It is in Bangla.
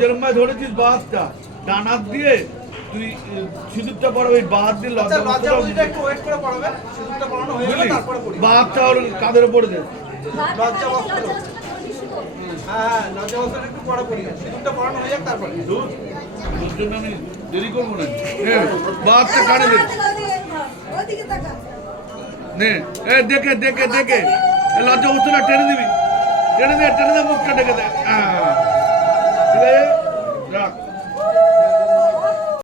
যেরকম ভাবে ধরেছিস বাহাতটা ডান হাত দিয়ে তুই সিঁদুরটা পড়াবে বাহাত দিয়ে লজ্জা একটু ওয়েট করে পড়াবে সিঁদুরটা পড়ানো হয়ে গেলে তারপরে পড়ি বাহাতটা ওর কাঁধের উপরে দে লজ্জা বস্ত্র হ্যাঁ লজ্জা বস্ত্রটা একটু পড়া পড়ি সিঁদুরটা পড়ানো হয়ে যাক তারপরে তোর জন্য আমি দেরি করবো না বাহাতটা কাটে দে নে এ দেখে দেখে দেখে লজ্জা বস্তুটা টেনে দিবি টেনে দে মুখটা ডেকে দে ঠিক আছে রাখ